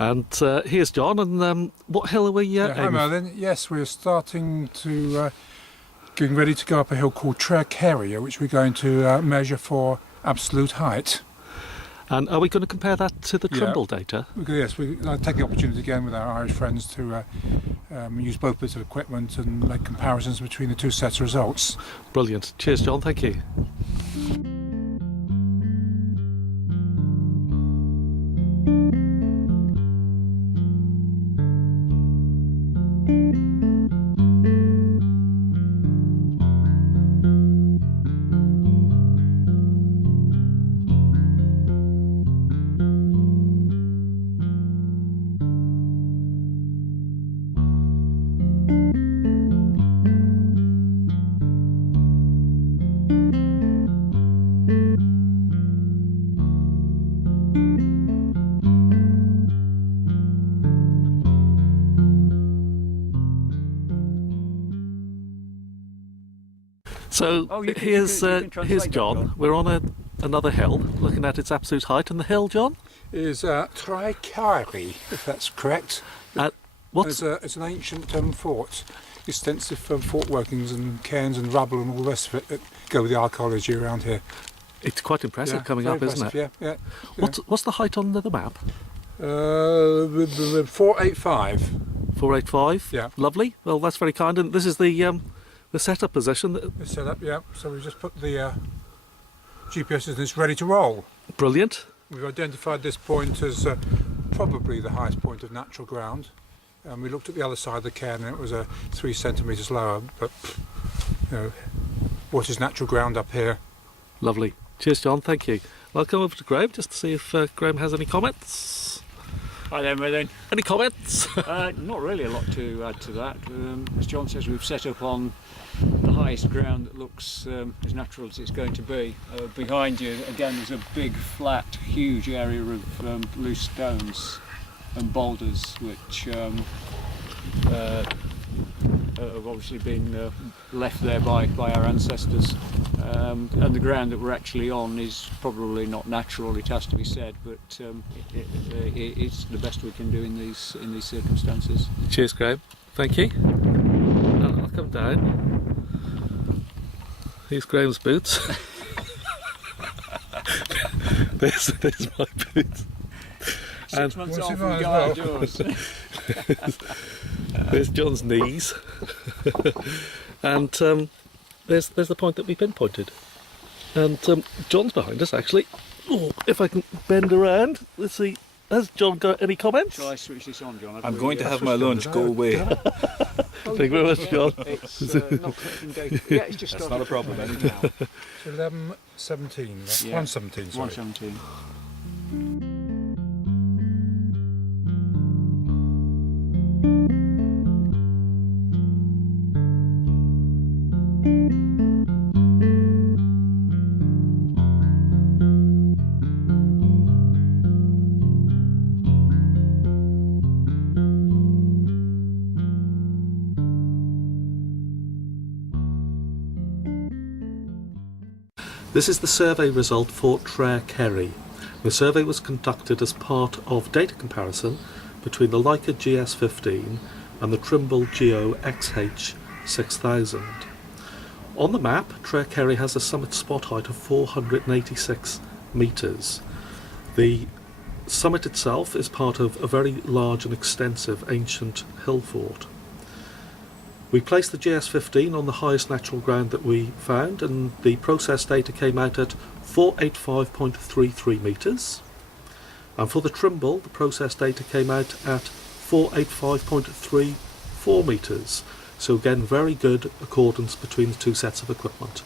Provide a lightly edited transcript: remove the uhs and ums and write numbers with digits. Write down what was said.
And here's John, and what hill are we Hi Merlin, yes, we're starting to, getting ready to go up a hill called Tre'r Ceiri, which we're going to measure for absolute height. And are we going to compare that to the Trimble data? Yes, I'll take the opportunity again with our Irish friends to use both bits of equipment and make comparisons between the two sets of results. Brilliant. Cheers John, thank you. So here's John. We're on another hill, looking at its absolute height, and the hill, John, is Tre'r Ceiri, if that's correct. It's an ancient fort, extensive fort workings and cairns and rubble and all the rest of it that go with the archaeology around here. It's quite impressive coming up, isn't it? Yeah. What's the height on the map? 485. 485. Yeah. Lovely. Well, that's very kind. And this is the setup position. The setup, yeah. So we've just put the GPS and it's ready to roll. Brilliant. We've identified this point as probably the highest point of natural ground. And we looked at the other side of the cairn and it was 3 centimetres lower. But you know, what is natural ground up here? Lovely. Cheers, John. Thank you. I'll come over to Graham just to see if Graham has any comments. Hi there, Merlin. Any comments? Not really a lot to add to that. As John says, we've set up on the highest ground that looks as natural as it's going to be. Behind you, again, there's a big, flat, huge area of loose stones and boulders, which have obviously been left there by our ancestors. And the ground that we're actually on is probably not natural, it has to be said, but it's the best we can do in these circumstances. Cheers, Graham. Thank you. And I'll come down. Here's Graham's boots. there's my boots. 6 months off and go outdoors. There's John's knees. And there's the point that we pinpointed. And John's behind us, actually. Oh, if I can bend around. Let's see. Has John got any comments? Shall I switch this on, John? I'm going to have my lunch. Go away. Thank you very much, John. It's not collecting data. Yeah, it's just That's not a problem. now. It's 11:17. Yeah. 1:17. Sorry. 1:17. This is the survey result for Tre'r Ceiri. The survey was conducted as part of data comparison between the Leica GS15 and the Trimble GeoXH 6000. On the map, Tre'r Ceiri has a summit spot height of 486 metres. The summit itself is part of a very large and extensive ancient hill fort. We placed the GS15 on the highest natural ground that we found, and the process data came out at 485.33 metres. And for the Trimble, the process data came out at 485.34 metres. So again, very good accordance between the two sets of equipment.